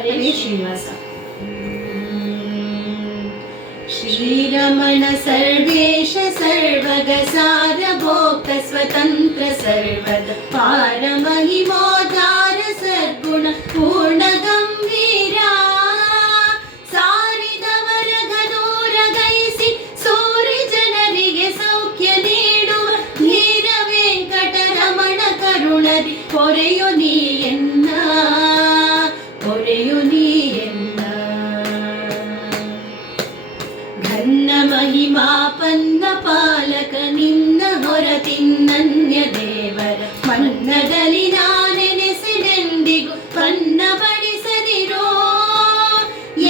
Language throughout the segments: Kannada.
ಹರೇ ಶ್ರೀನಿವಾಸ. ಶ್ರೀರಮಣ ಸರ್ವೇಶ ಸರ್ವಗ ಸಾರಭೋಕ್ತ ಸ್ವತಂತ್ರ ಸರ್ವದ ಪಾರ ಮಹಿಮೋದಾರ ಸದ್ಗುಣ ಪೂರ್ಣ ಗಂಭೀರ ಸಾರಿದವರ ಗದೂರ ಗೈಸಿ ಸೂರಿ ಜನರಿಗೆ ಸೌಖ್ಯ ನೀಡುವ ಧೀರ ವೆಂಕಟರಮಣ ಕರುಣದಿ ಪೊರೆಯು ನೀ ಎನ್ನ ಪೊರೆಯು ನೀ ಎನ್ನ ಘನ್ನ ಮಹಿಮಾಪನ್ನ ಪಾಲಕ ನಿನ್ನ ಹೊರತಿನ್ನನ್ಯ ದೇವರ ಮನ್ನದಲ್ಲಿ ನಾನೆನೆಸೆನೆಂದಿಗೂ ಪನ್ನ ಬಡಿಸದಿರೋ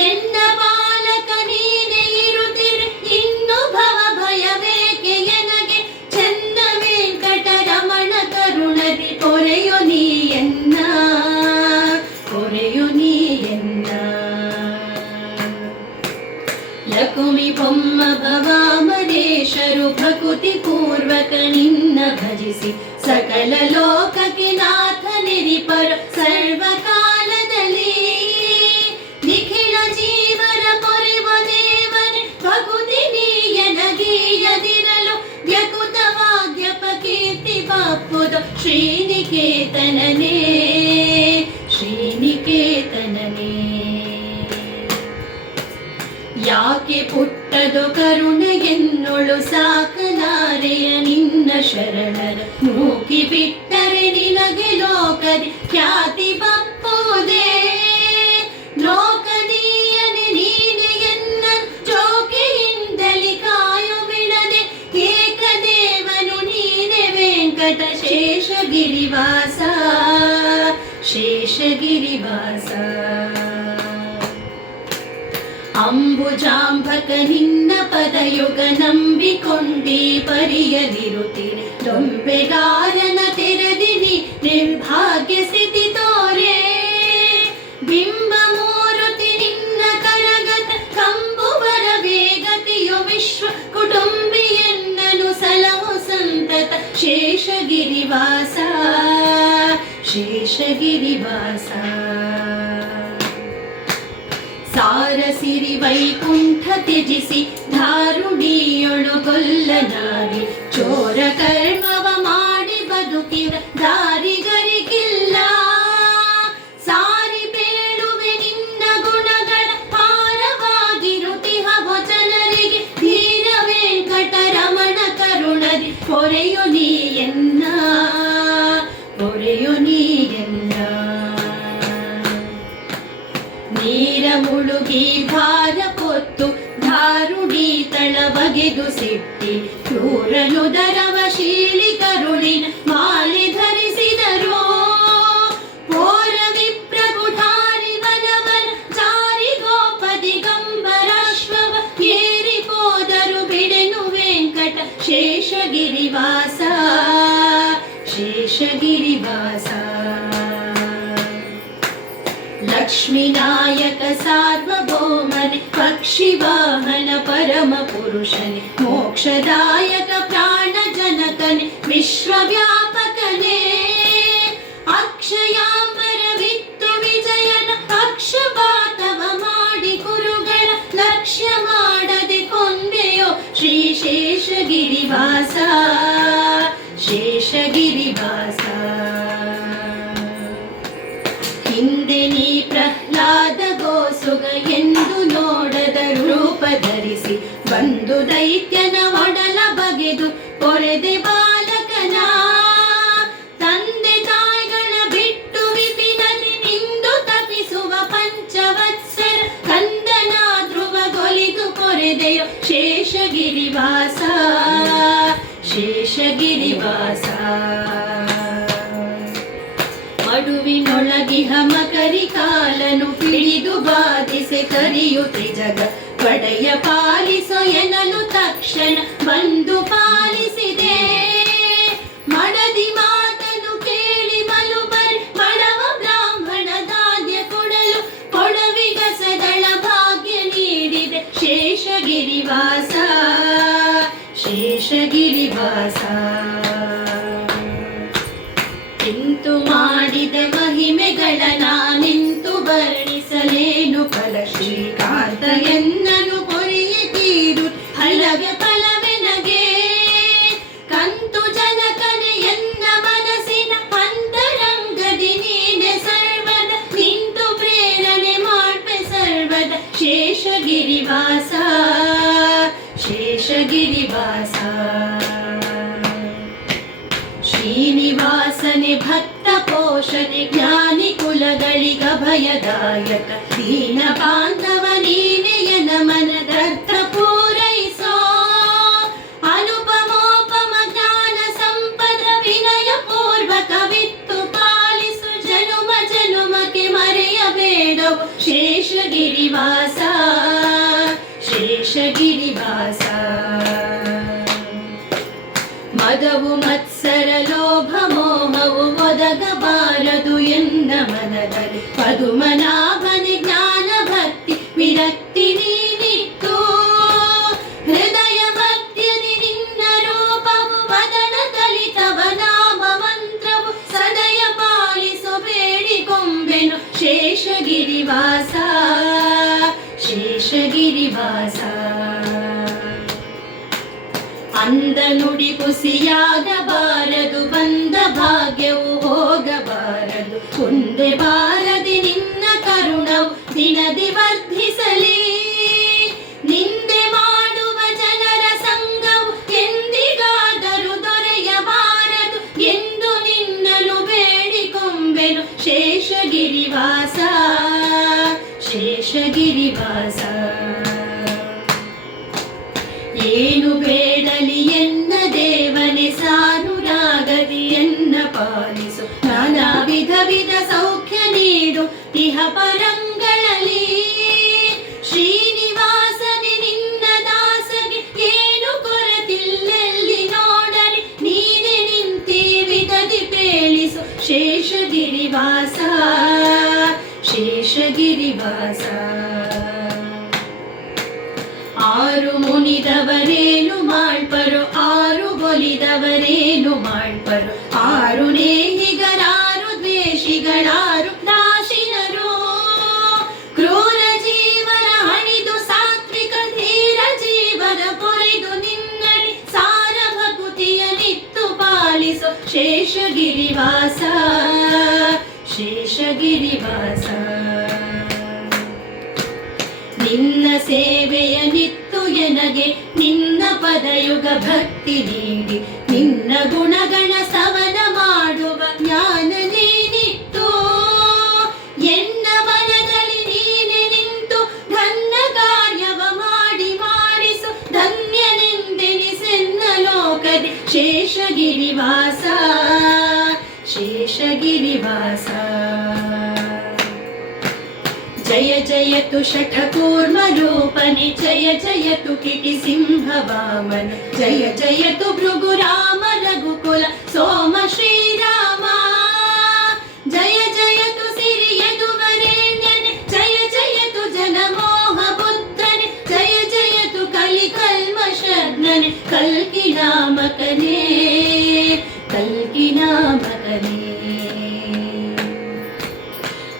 ಎನ್ನ ಪಾಲಕ ನೀನೆ ಇರುತ್ತಿರ ಇನ್ನು ಭವ ಭಯವೇಕೆ ಎನಗೆ ಚನ್ನ ವೆಂಕಟರಮಣ ಕರುಣದಿ ಪೊರೆಯು ನೀ ಎನ್ನ ಪೊರೆಯು ನೀ ಎನ್ನ ಲಕುಮಿ ಬೊಮ್ಮ ಭವಾಮರೇಶರು ಪ್ರಕೃತಿ ಪೂರ್ವಕ ನಿನ್ನ ಭಜಿಸಿ ಸಕಲ ಲೋಕಕ್ಕೆ ನಾಥನಿರಿಪರ ಸರ್ವಕಾಲದಲ್ಲಿ ನಿಖಿಲ ಜೀವರ ಪೊರೆವ ದೇವನೇ ಭಕುತಿ ನೀಯನಗೀಯದಿರಲು ವ್ಯಕುತವಾಗ್ಯಪ ಕೀರ್ತಿ ಬಾಪುದು ಶ್ರೀನಿಕೇತನನೇ ಶ್ರೀನಿಕೇತನನೇ ಯಾಕೆ ಪುಟ್ಟದು ಕರುಣೆ ಎನ್ನೊಳು ಸಾಕಲಾರೆಯ ನಿನ್ನ ಶರಣರ ಮೂಕಿ ಬಿಟ್ಟರೆ ನಿನಗೆ ಲೋಕದಿ ಖ್ಯಾತಿ ಬಪ್ಪುವುದೇ ಲೋಕದೀಯನೆ ನೀನೆ ಎನ್ನ ಜೋಕೆಯಿಂದಲಿ ಕಾಯು ಬಿಡದೆ ಏಕದೇವನು ನೀನೆ ವೆಂಕಟ ಶೇಷಗಿರಿವಾಸ ಶೇಷಗಿರಿವಾಸ ಅಂಬುಜಾಂಬಕ ನಿನ್ನ ಪದಯುಗ ನಂಬಿಕೊಂಡಿ ಪರಿಯದಿರುತ್ತೀನಿ ದೊಂಬೆಗಾರನ ತೆರೆದಿನಿ ನಿರ್ಭಾಗ್ಯ ಸ್ಥಿತಿ ತೋರೆ ಬಿಂಬ ಮೂರುತಿ ನಿನ್ನ ಕರಗತ ಕಂಬುವರ ವೇಗತಿಯು ವಿಶ್ವ ಕುಟುಂಬಿಯನ್ನನು ಸಲಹು ಸಂತತ ಶೇಷಗಿರಿವಾಸ ಶೇಷಗಿರಿವಾಸ ಸಾರಸಿರಿ ವೈಕುಂಠ ತ್ಯಜಿಸಿ ಧಾರುಣಿಯೊಳು ಗೊಲ್ಲನಾರಿ ಚೋರ ಕರ್ಮವ ಮಾಡಿ ಬದುಕಿದ ದಾರಿಗರಿಗಿಲ್ಲ ಸಾರಿ ಬೇಡುವೆ ನಿನ್ನ ಗುಣಗಳ ಪಾರವಾಗಿರುತಿಹ ವಚನರಿಗೆ ಧೀರ ವೆಂಕಟರಮಣ ಕರುಣದಿ ಪೊರೆಯು ನೀ ಎನ್ನ ಪೊರೆಯು ನೀ ಎನ್ನ ನೀರ ಮುಳುಗಿ ಭಾರ ಪೊತ್ತು ಧಾರುಣಿ ತಳ ಬಗೆದು ಸಿಟ್ಟಿ ಕ್ರೂರನು ದರವ ಶೀಲಿ ಕರುಳಿನ ಮಾಲೆ ಧರಿಸಿದರು ಪೋರ ವಿಪ್ರಗುಢಾರಿ ವನವನ ಜಾರಿ ಗೋಪದಿ ಗಂಬರಾಶ್ವವ ಏರಿ ಹೋದರು ಬಿಡೆನು ವೆಂಕಟ ಶೇಷಗಿರಿವಾಸ ಶೇಷಗಿರಿವಾಸ ಲಕ್ಷ್ಮೀ ನಾಯಕ ಸಾರ್ವಭೌಮನೆ ಪಕ್ಷಿ ವಾಹನ ಪರಮ ಪುರುಷನೆ ಮೋಕ್ಷದಾಯಕ ಪ್ರಾಣ ಜನಕನೆ ವಿಶ್ವವ್ಯಾಪಕನೇ ಅಕ್ಷಯಾಂಬರ ವಿತ್ತು ವಿಜಯನ ಅಕ್ಷಪಾತವ ಮಾಡಿ ಕುರುಗಳ ಲಕ್ಷ್ಯ ಮಾಡದೆ ಕೊಂದೆಯೋ ಶ್ರೀ ಶೇಷಗಿರಿವಾಸ ಶೇಷಗಿರಿವಾಸ ಹಿಂದೆ ನೀ ಪ್ರಹ್ಲಾದ ಗೋಸುಗ ಎಂದು ನೋಡದ ರೂಪ ಧರಿಸಿ ಬಂದು ದೈತ್ಯನ ಒಡಲ ಬಗೆದು ಕೊರೆದೆ ಬಾಲಕನ ತಂದೆ ತಾಯಿಗಳ ಬಿಟ್ಟು ವಿಪಿನಲ್ಲಿ ನಿಂದು ತಪಿಸುವ ಪಂಚವತ್ಸರ ಕಂದನ ಧ್ರುವಗೊಲಿದು ಕೊರೆದೆಯೋ ಶೇಷಗಿರಿವಾಸ ಶೇಷಗಿರಿವಾಸ ಮಡುವಿನೊಳಗಿಹ ಮಕರಿ ಕಾಲನು ಹಿಡಿದು ಬಾಧಿಸೆ ಕರಿಯುತ್ತೆ ಜಗ ಪಡೆಯ ಪಾಲಿಸೋ ಎನ್ನಲು ತಕ್ಷಣ ಬಂದು ಪಾಲಿಸಿದೆ ಮಡದಿ ಮಾತನು ಕೇಳಿ ಮಲುಬರಿ ಮಡವ ಬ್ರಾಹ್ಮಣ ದಾದ್ಯ ಕೊಡಲು ಕೊಡವಿಗಸದಳ ಭಾಗ್ಯ ನೀಡಿದೆ ಶೇಷಗಿರಿವಾಸ ಶೇಷಗಿರಿವಾಸ ಇಂತು ಮಾಡಿದ ಮಹಿಮೆಗಳ ನಾನಿಂತು ವರ್ಣಿಸಲು ಭಯದಾಯಕ ದೀನ ಬಾಂಧವ ನೀನೆಯ ನಮನದರ್ಥ ಪೂರೈಸೋ ಅನುಪಮೋಪಮ ಜ್ಞಾನ ಸಂಪದ ವಿನಯ ಪೂರ್ವಕವಿತ್ತು ಪಾಲಿಸು ಜನುಮ ಜನುಮಕ್ಕೆ ಮರೆಯಬೇಡವು ಶೇಷಗಿರಿವಾಸ ಶೇಷಗಿರಿವಾಸ ಮದವು ಮತ್ಸರ ಲೋಭ ಮೋಹವು ಒದಗಬಾರದು ಎನ್ನ ಮನದಲ್ಲಿ ಪದುಮನಾಭನೆ ಜ್ಞಾನ ಭಕ್ತಿ ವಿರಕ್ತಿ ನೀನಿತ್ತು ಹೃದಯ ಮಧ್ಯದಿ ನಿನ್ನ ರೂಪವು ವದನ ದಲಿತವ ನಾಮ ಮಂತ್ರವು ಸದಯ ಪಾಲಿಸು ಬೇಡಿಕೊಂಬೆನು ಶೇಷಗಿರಿವಾಸ ಶೇಷಗಿರಿವಾಸ ಅಂದ ನುಡಿ ಕುಸಿಯಾಗಬಾರದು ಬಂದ ಭಾಗ್ಯವು ಹೋಗಬಾರದು ಕುಂದೆ ಬಾರದೆ ನಿನ್ನ ಕರುಣವು ದಿನದಿ ವರ್ಧಿಸಲಿ ನಿಂದೆ ಮಾಡುವ ಜನರ ಸಂಗವು ಎಂದಿಗಾದರೂ ದೊರೆಯಬಾರದು ಎಂದು ನಿನ್ನನ್ನು ಬೇಡಿಕೊಂಬೆನು ಶೇಷಗಿರಿವಾಸ ಶೇಷಗಿರಿವಾಸ ಏನು ಬೇಡಲಿ ಎನ್ನ ದೇವನೇ ಸಾನುರಾಗದಿ ಎನ್ನ ಪಾಲಿಸು ನಾನಾ ವಿಧ ವಿಧ ಸೌಖ್ಯ ನೀಡು ಇಹ ಪರಂಗಳಲ್ಲಿ ಶ್ರೀನಿವಾಸನೆ ನಿನ್ನ ದಾಸಗೆ ಏನು ಕೊರತಿಲ್ಲೆಲ್ಲಿ ನೋಡಲಿ ನೀನೆ ನಿಂತಿ ವಿಧದಿ ಪೇಳಿಸು ಶೇಷಗಿರಿವಾಸ ಶೇಷಗಿರಿವಾಸ ಆರು ಮುನಿದವರೇನು ಮಾಡ್ಪರು ಆರು ಬೊಲಿದವರೇನು ಮಾಡ್ಪರು ಆರು ನೇಹಿಗರಾರು ದ್ವೇಷಿಗಳಾರು ನಾಶಿನರು ಕ್ರೂರ ಜೀವನ ಹಣಿದು ಸಾತ್ವಿಕ ಧೀರ ಜೀವನ ಪೊರೆದು ನಿನ್ನಡಿ ಸಾರ ಭಕುತಿಯ ನಿತ್ತು ಪಾಲಿಸು ಶೇಷಗಿರಿವಾಸ ಶೇಷಗಿರಿವಾಸ ನಿನ್ನ ಸೇವೆಯ ನಿತ್ತು ಎನಗೆ ನಿನ್ನ ಪದಯುಗ ಭಕ್ತಿ ನೀಡಿ ನಿನ್ನ ಗುಣಗಣ ಸವನ ಮಾಡುವ ಜ್ಞಾನ ನೀನಿತ್ತು ಎನ್ನ ಮನದಲ್ಲಿ ನೀನೆ ನಿಂತು ಘನ್ನ ಕಾರ್ಯವ ಮಾಡಿ ಮಾಡಿಸು ಧನ್ಯನೆಂದೆನಿಸೆನ್ನ ಲೋಕದಿ ಶೇಷಗಿರಿವಾಸ ಶೇಷಗಿರಿವಾಸ ಜಯ ಜಯತು ಶಠಕೂರ್ಮ ರೂಪನೆ ಜಯ ಜಯತು ಕಿಟಿ ಸಿಂಹ ವಾಮನ ಜಯ ಜಯತು ಭೃಗುರಾಮ ರಘುಕುಲ ಸೋಮ ಶ್ರೀರಾಮ ಜಯ ಜಯತು ಸಿರಿಯದು ವರೇಣ್ಯನೆ ಜಯ ಜಯತು ಜನಮೋಹ ಪುತ್ರನೆ ಜಯ ಜಯತು ಕಲಿ ಕಲ್ಮಷಜ್ಞನೆ ಕಲ್ಕಿ ನಾಮಕನೇ ಕಲ್ಕಿ ನಾಮಕನೇ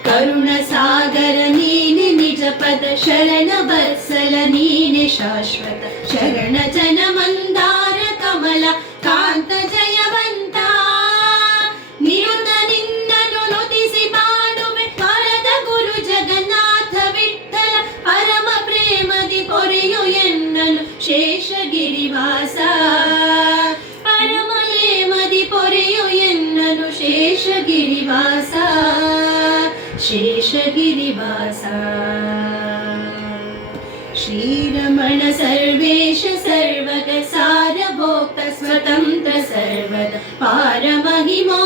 ಕರುಣ ಸಾಗರ ನೀನೆ ನಿಜ ಪದ ಶರಣ ವತ್ಸಲ ನೀನೆ ಶಾಶ್ವತ ಶರಣ ಜನ ಮಂದಾರ ಕಮಲ ಕಾಂತ ಜಯವಂತ ನಿರುತ ನಿನ್ನನು ನುತಿಸಿ ಬಾಡುವೆ ಪರದ ಗುರು ಜಗನ್ನಾಥ ವಿಠಲ ಪರಮ ಪ್ರೇಮದಿ ಪೊರೆಯು ಎನ್ನನು ಶೇಷಗಿರಿವಾಸ ಪರಮ ಪ್ರೇಮದಿ ಪೊರೆಯು ಎನ್ನನು ಶೇಷಗಿರಿವಾಸ ಶೇಷಗಿರಿವಾಸ ಶ್ರೀರಮಣ ಸರ್ವೇಶ ಸರ್ವಗ ಸಾರಭೋಕ್ತ ಸ್ವತಂತ್ರ ಸರ್ವದ ಪಾರಮಹಿಮೋ